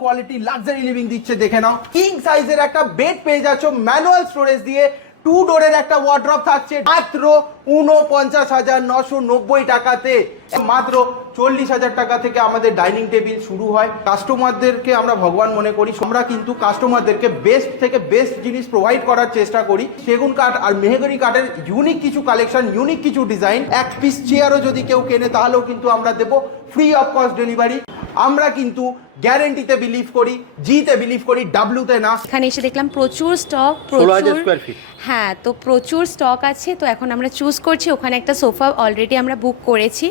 Quality luxury living দিচ্ছে, দেখে নাও। King সাইজের একটা বেড পেয়ে যাচ্ছ ম্যানুয়াল স্টোরেজ দিয়ে। টু ডোরের একটা ওয়ার্ড্রপ থাকছে, মাত্র উনপঞ্চাশ হাজার নশো নব্বই টাকাতে। মাত্র চল্লিশ হাজার টাকা থেকে আমাদের ডাইনিং টেবিল শুরু হয়। কাস্টমারদেরকে আমরা ভগবান মনে করি, আমরা কিন্তু কাস্টমারদেরকে বেস্ট থেকে বেস্ট জিনিস প্রোভাইড করার চেষ্টা করি। সেগুন কাঠ আর মেহগনি কাঠের ইউনিক কিছু কালেকশন ইউনিক কিছু ডিজাইন এক পিস চেয়ারও যদি কেউ কেনে, তাহলেও কিন্তু আমরা দেবো ফ্রি অফ কস্ট ডেলিভারি আমরা কিন্তু গ্যারেন্টিতে বিলিভ করি জিতে বিলিভ করি ডাব্লিউতে না। এখানে এসে দেখলাম প্রচুর স্টক প্রচুর হ্যাঁ তো প্রচুর স্টক আছে তো এখন আমরা চুজ করছি ওখানে একটা সোফা অলরেডি আমরা বুক করেছি।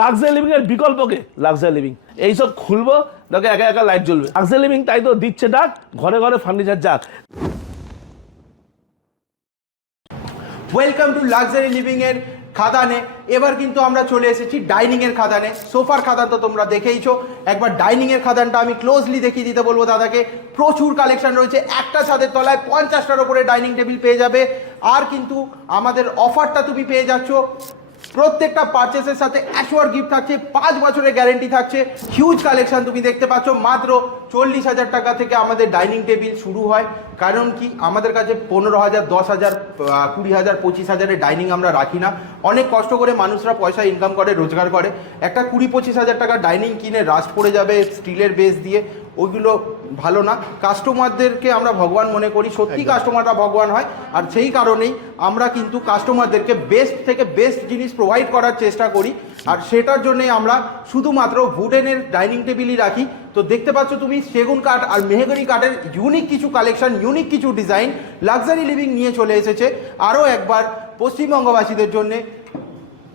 লাক্সারি লিভিং এর বিকল্প বিকল্পকে লাক্সারি লিভিং এইসব খুলবো দেখো একা একা লাইট জ্বলবে। লাক্সারি লিভিং তাই তো দিচ্ছে ডাক ঘরে ঘরে ফার্নিচার যাক। ওয়েলকাম টু লাক্সারি লিভিং এর খাদানে। এবার কিন্তু আমরা চলে এসেছি ডাইনিং এর খাদানে। সোফার খাদান তো তোমরা দেখেইছো। একবার ডাইনিং এর খাদানটা আমি ক্লোজলি দেখিয়ে দিতে বলব দাদাকে। প্রচুর কালেকশন রয়েছে। একটা ছাদের তলায় পঞ্চাশটার উপরে ডাইনিং টেবিল পেয়ে যাবে। আর কিন্তু আমাদের অফারটা তুমি পেয়ে যাচ্ছ। প্রত্যেকটা পারচেসের সাথে অ্যাশোয়ার গিফট থাকছে। পাঁচ বছরের গ্যারেন্টি থাকছে। হিউজ কালেকশন তুমি দেখতে পাচ্ছ। মাত্র চল্লিশ হাজার টাকা থেকে আমাদের ডাইনিং টেবিল শুরু হয়। কারণ কি? আমাদের কাছে পনেরো হাজার দশ হাজার কুড়ি হাজার পঁচিশ হাজারের ডাইনিং আমরা রাখি না। অনেক কষ্ট করে মানুষরা পয়সা ইনকাম করে রোজগার করে। একটা কুড়ি পঁচিশ হাজার টাকা ডাইনিং কিনে রাস্ট পড়ে যাবে স্টিলের বেস দিয়ে। ওইগুলো ভালো না। কাস্টমারদেরকে আমরা ভগবান মনে করি। সত্যি কাস্টমাররা ভগবান হয়। আর সেই কারণেই আমরা কিন্তু কাস্টমারদেরকে বেস্ট থেকে বেস্ট জিনিস প্রোভাইড করার চেষ্টা করি। আর সেটার জন্যই আমরা শুধুমাত্র উডেনের ডাইনিং টেবিলই রাখি। তো দেখতে পাচ্ছ তুমি সেগুন কাঠ আর মেহগনি কাঠের ইউনিক কিছু কালেকশন ইউনিক কিছু ডিজাইন লাক্সারি লিভিং নিয়ে চলে এসেছে। আরও একবার পশ্চিমবঙ্গবাসীদের জন্যে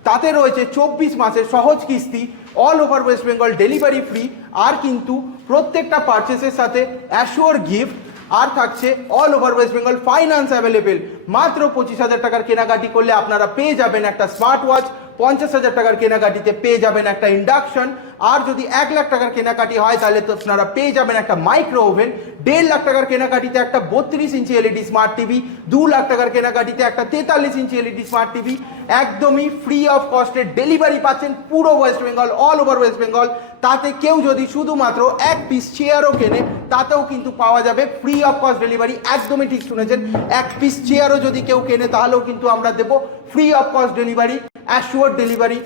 তাতে রয়েছে চব্বিশ মাসের সহজ কিস্তি all over West Bengal delivery free আর কিন্তু প্রত্যেকটা পারচেসের সাথে অ্যাশোর গিফট আর থাকছে all over West Bengal finance available মাত্র পঁচিশ হাজার টাকার কেনাকাটি করলে আপনারা পেয়ে যাবেন একটা স্মার্ট ওয়াচ পঞ্চাশ হাজার টাকার কেনাকাটিতে পেয়ে যাবেন একটা ইন্ডাকশন আর যদি এক লাখ টাকার কেনাকাটি হয়, তাহলে তো আপনারা পেয়ে যাবেন একটা মাইক্রো ওভেন দেড় লাখ টাকার কেনাকাটিতে একটা বত্রিশ ইঞ্চি এলইডি স্মার্ট টিভি দু লাখ টাকার কেনাকাটিতে একটা তেতাল্লিশ ইঞ্চি এলইডি স্মার্ট টিভি একদমই ফ্রি অফ কস্টে ডেলিভারি পাচ্ছেন পুরো West Bengal all over West Bengal তাতে কেউ যদি শুধুমাত্র এক পিস চেয়ারও কেনে, তাতেও কিন্তু পাওয়া যাবে ফ্রি অফ কস্ট ডেলিভারি একদমই ঠিক শুনেছেন, এক পিস চেয়ারও যদি কেউ কেনে, তাহলেও কিন্তু আমরা দেবো free of cost delivery assured delivery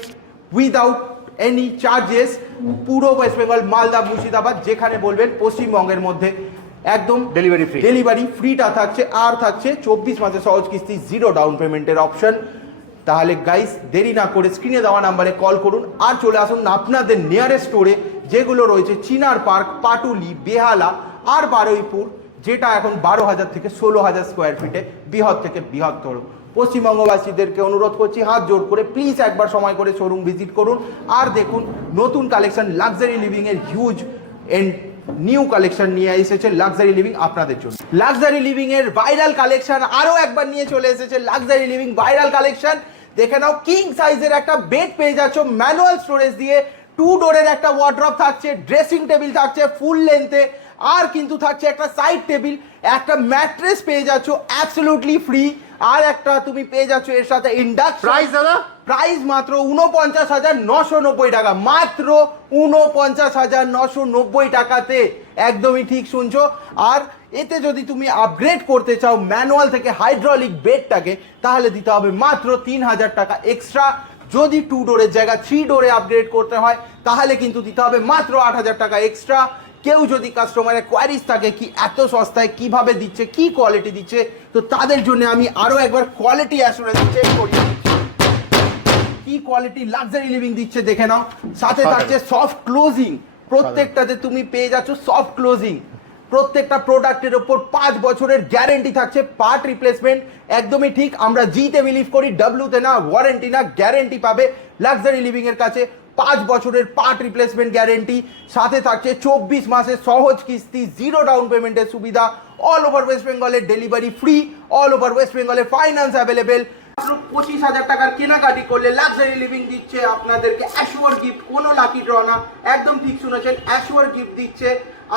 without any charges পুরো ওয়েস্ট বেঙ্গল মালদা মুর্শিদাবাদ যেখানে বলবেন পশ্চিমবঙ্গের মধ্যে। একদম ডেলিভারি ফ্রি ডেলিভারি ফ্রিটা থাকছে আর থাকছে চব্বিশ মাসে সহজ কিস্তি জিরো ডাউন পেমেন্টের অপশন তাহলে গাইস দেরি না করে স্ক্রিনে দেওয়া নাম্বারে কল করুন আর চলে আসুন আপনাদের নিয়ারেস্ট স্টোরে যেগুলো রয়েছে চিনার পার্ক পাটুলি বেহালা আর বারুইপুর যেটা এখন বারো হাজার থেকে ষোলো হাজার স্কোয়ার ফিটে বৃহৎ থেকে বৃহত্তর। পশ্চিমবঙ্গবাসীদেরকে অনুরোধ করছি, হাত জোর করে প্লিজ একবার সময় করে শোরুম ভিজিট করুন। আর দেখুন, নতুন কালেকশন লাক্সারি লিভিংয়ের হিউজ এন্ড নিউ কালেকশন নিয়ে এসেছে লাক্সারি লিভিং আপনাদের জন্য। লাক্সারি লিভিং এর ভাইরাল কালেকশন আরও একবার নিয়ে চলে এসেছে লাক্সারি লিভিং ভাইরাল কালেকশন দেখে নাও কিং সাইজের একটা বেড পেয়ে যাচ্ছ ম্যানুয়াল স্টোরেজ দিয়ে টু ডোরের একটা ওয়ার্ড্রপ থাকছে ড্রেসিং টেবিল থাকছে ফুল লেন্থে আর কিন্তু থাকছে একটা সাইড টেবিল একটা ম্যাট্রেস পেয়ে যাচ্ছ অ্যাবসলিউটলি ফ্রি আর একটা তুমি পেয়ে যাচ্ছ এর সাথে ইন্ডাকশন প্রাইস দাদা? প্রাইস মাত্র উনপঞ্চাশ হাজার নশো নব্বই টাকা। মাত্র উনপঞ্চাশ হাজার নশো নব্বই টাকাতে একদমই ঠিক শুনছো। আর এতে যদি তুমি আপগ্রেড করতে চাও ম্যানুয়াল থেকে হাইড্রোলিক বেডটাকে তাহলে দিতে হবে মাত্র তিন হাজার টাকা এক্সট্রা যদি টু ডোরের জায়গা থ্রি ডোরে আপগ্রেড করতে হয় তাহলে কিন্তু দিতে হবে মাত্র আট হাজার টাকা এক্সট্রা কেউ যদি কাস্টমারের কোয়ারিজ থাকে কি এত সস্তায় কীভাবে দিচ্ছে কি কোয়ালিটি দিচ্ছে তো তাদের জন্য আমি আরও একবার কোয়ালিটি অ্যাসুরেন্স চেক করি কি কোয়ালিটি লাক্সারি লিভিং দিচ্ছে দেখে নাও। সাথে থাকছে সফট ক্লোজিং প্রত্যেকটাতে তুমি পেয়ে যাচ্ছ সফট ক্লোজিং প্রত্যেকটা প্রোডাক্টের ওপর পাঁচ বছরের গ্যারেন্টি থাকছে পার্ট রিপ্লেসমেন্ট একদমই ঠিক আমরা জিতে বিলিভ করি ডাব্লিউতে না ওয়ারেন্টি না গ্যারেন্টি পাবে লাক্সারি লিভিং এর কাছে। পাঁচ বছরের পার্ট রিপ্লেসমেন্ট গ্যারেন্টি সাথে থাকছে চব্বিশ মাসের সহজ কিস্তি জিরো ডাউন পেমেন্টের সুবিধা। অল ওভার ওয়েস্ট বেঙ্গলের delivery free all over West বেঙ্গলের ফাইন্যান্স অ্যাভেলেবেল পঁচিশ হাজার টাকার কেনাকাটি করলে লাক্সারি লিভিং দিচ্ছে আপনাদেরকে। অ্যাশোয়ার গিফট কোনো লাকি ড্র না। একদম ঠিক শুনেছেন অ্যাশোয়ার গিফট দিচ্ছে।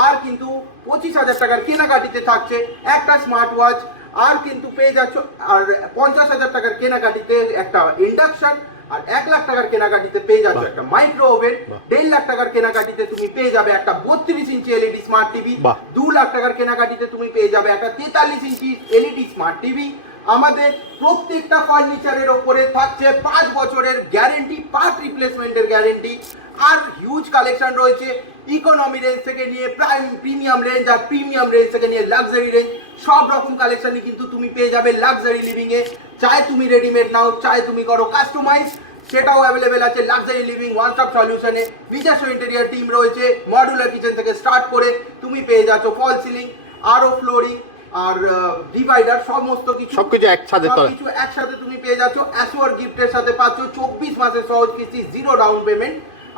আর কিন্তু পঁচিশ হাজার টাকার কেনাকাটিতে থাকছে একটা স্মার্ট ওয়াচ আর কিন্তু পেয়ে যাচ্ছ, আর পঞ্চাশ হাজার টাকার কেনাকাটিতে একটা ইন্ডাকশন আর এক লাখ টাকার কেনাকাটিতে পেয়ে যাচ্ছ একটা মাইক্রো ওভেন দেড় লাখ টাকার কেনাকাটিতে তুমি পেয়ে যাবে একটা বত্রিশ ইঞ্চি এলইডি স্মার্ট টিভি দু লাখ টাকার কেনাকাটিতে তুমি পেয়ে যাবে একটা তেতাল্লিশ ইঞ্চি এলইডি স্মার্ট টিভি আমাদের প্রত্যেকটা ফার্নিচারের ওপরে থাকছে পাঁচ বছরের গ্যারেন্টি পার্ট রিপ্লেসমেন্টের গ্যারেন্টি আর হিউজ কালেকশন রয়েছে ইকোনমি রেঞ্জ থেকে নিয়ে প্রাইম প্রিমিয়াম রেঞ্জ আর প্রিমিয়াম রেঞ্জ থেকে নিয়ে লাক্সারি রেঞ্জ সব রকম কালেকশনই কিন্তু তুমি পেয়ে যাবে লাক্সারি লিভিং এ চাই তুমি রেডিমেড নাও চাই তুমি করো কাস্টমাইজ সেটাও অ্যাভেলেবেল আছে লাক্সারি লিভিং ওয়ান স্টপ সলিউশনে নিজস্ব ইন্টেরিয়ার টিম রয়েছে মডুলার কিচেন থেকে স্টার্ট করে তুমি পেয়ে যাচ্ছ ফল সিলিং আরও ফ্লোরিং আর ডিভাইডার সমস্ত কিছু। সবকিছু এক ছাদের তলায়। একসাথে তুমি পেয়ে যাচ্ছ। অ্যাসোয়ার গিফটের সাথে পাচ্ছ চব্বিশ মাসের সহজ কিস্তি জিরো ডাউন পেমেন্ট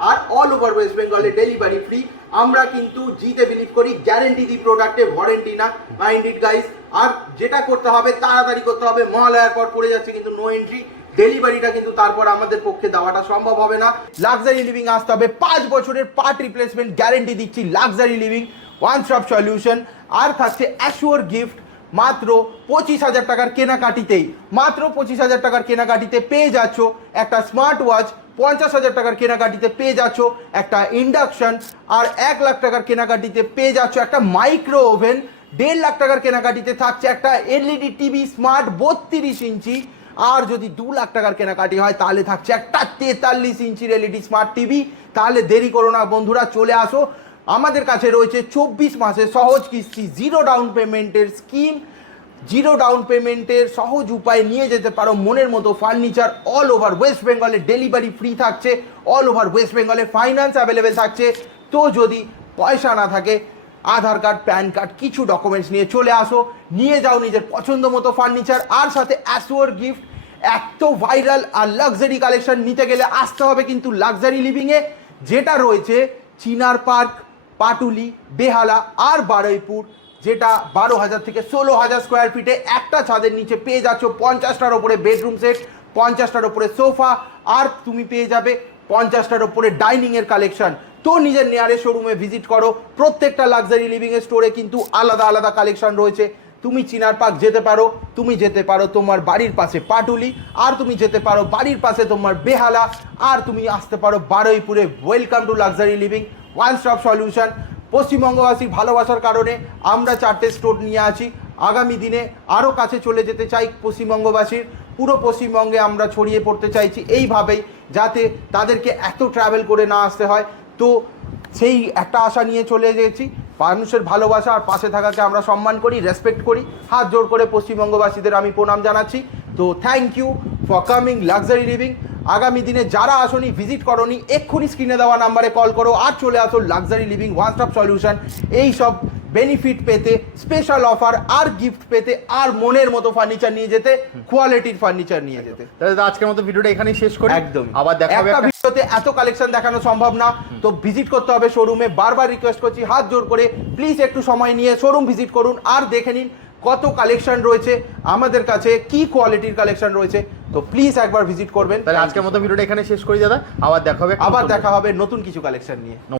আর অল ওভার ওয়েস্ট বেঙ্গলে ডেলিভারি ফ্রি আমরা কিন্তু জিতে বিলিভ করি গ্যারেন্টি দি প্রোডাক্টে ওয়ারেন্টি না। মাইন্ড ইট গাইস আর যেটা করতে হবে, তাড়াতাড়ি করতে হবে। মহালয়ার পর পড়ে যাচ্ছে, কিন্তু নো এন্ট্রি ডেলিভারিটা কিন্তু তারপর আমাদের পক্ষে দেওয়াটা সম্ভব হবে না। লাক্সারি লিভিং আসতে হবে। পাঁচ বছরের পার্ট রিপ্লেসমেন্ট গ্যারেন্টি দিচ্ছি luxury living one stop solution আর থাকছে অ্যাসিওর গিফট মাত্র পঁচিশ হাজার টাকার কেনাকাটিতেই। মাত্র পঁচিশ হাজার টাকার কেনাকাটিতে পেয়ে যাচ্ছ একটা স্মার্ট ওয়াচ পঞ্চাশ হাজার টাকার কেনাকাটিতে পেয়ে যাচ্ছ একটা ইন্ডাকশন আর এক লাখ টাকার কেনাকাটিতে পেয়ে যাচ্ছ একটা মাইক্রো ওভেন দেড় লাখ টাকার কেনাকাটিতে থাকছে একটা এলইডি টিভি স্মার্ট বত্রিশ ইঞ্চি। আর যদি দু লাখ টাকার কেনাকাটি হয়, তাহলে থাকছে একটা তেতাল্লিশ ইঞ্চির এলইডি স্মার্ট টিভি। তাহলে দেরি করো না বন্ধুরা, চলে আসো। আমাদের কাছে রয়েছে চব্বিশ মাসে সহজ কিস্তি জিরো ডাউন পেমেন্টের স্কিম জিরো ডাউন পেমেন্টের সহজ উপায় নিয়ে যেতে পারো। মনের মতো ফার্নিচার অল ওভার ওয়েস্ট বেঙ্গলে ডেলিভারি ফ্রি থাকছে। অল ওভার ওয়েস্ট বেঙ্গলে ফাইন্যান্স অ্যাভেলেবেল থাকছে। তো যদি পয়সা না থাকে আধার কার্ড, প্যান কার্ড, কিছু ডকুমেন্টস নিয়ে চলে আসো। নিয়ে যাও নিজের পছন্দ মতো ফার্নিচার আর সাথে অ্যাসোয়ার গিফট এত ভাইরাল আর লাক্সারি কালেকশন নিতে গেলে আসতে হবে কিন্তু লাক্সারি লিভিংয়ে যেটা রয়েছে চিনার পার্ক, পাটুলি, বেহালা আর বারুইপুর যেটা বারো হাজার থেকে ষোলো হাজার স্কোয়ার ফিটে একটা ছাদের নিচে পেয়ে যাচ্ছ পঞ্চাশটার ওপরে বেডরুম সেট পঞ্চাশটার ওপরে সোফা আর তুমি পেয়ে যাবে পঞ্চাশটার ওপরে ডাইনিংয়ের কালেকশন তো নিজের নেয়ারে শোরুমে ভিজিট করো। প্রত্যেকটা লাক্সারি লিভিংয়ের স্টোরে কিন্তু আলাদা আলাদা কালেকশন রয়েছে। তুমি চিনার পার্ক যেতে পারো, তুমি যেতে পারো তোমার বাড়ির পাশে পাটুলি, আর তুমি যেতে পারো বাড়ির পাশে তোমার বেহালা, আর তুমি আসতে পারো বারুইপুরে। Welcome to luxury living one stop solution পশ্চিমবঙ্গবাসীর ভালোবাসার কারণে আমরা চারটে স্টোর নিয়ে আছি। আগামী দিনে আরও কাছে চলে যেতে চাই পশ্চিমবঙ্গবাসীর। পুরো পশ্চিমবঙ্গে আমরা ছড়িয়ে পড়তে চাইছি এইভাবেই, যাতে তাদেরকে এত ট্রাভেল করে না আসতে হয়। তো সেই একটা আশা নিয়ে চলে গেছি মানুষের ভালোবাসা আর পাশে থাকাকে আমরা সম্মান করি রেসপেক্ট করি। হাত জোর করে পশ্চিমবঙ্গবাসীদের আমি প্রণাম জানাচ্ছি। তো thank you for coming luxury living আগামী দিনে যারা আসনি ভিজিট করনি, এক্ষুনি স্ক্রিনে দেওয়া নাম্বারে কল করো। আর চলে আসো luxury living one stop solution এই সব বেনিফিট পেতে স্পেশাল অফার আর গিফট পেতে আর মনের মতো ফার্নিচার নিয়ে যেতে কোয়ালিটির ফার্নিচার নিয়ে যেতে। তাহলে আজকের মতো ভিডিওটা এখানেই শেষ করি। একদম। আবার দেখা হবে একটা একটা- ভিডিওতে এত কালেকশন দেখানো সম্ভব না। তো ভিজিট করতে হবে শোরুমে বারবার রিকোয়েস্ট করছি হাত জোর করে প্লিজ একটু সময় নিয়ে শোরুম ভিজিট করুন আর দেখে নিন কত কালেকশন রয়েছে আমাদের কাছে কি কোয়ালিটির কালেকশন রয়েছে। তো প্লিজ একবার ভিজিট করবেন। তাহলে আজকের মতো ভিডিওটা এখানে শেষ করি দাদা। আবার দেখা হবে আবার দেখা হবে নতুন কিছু কালেকশন নিয়ে।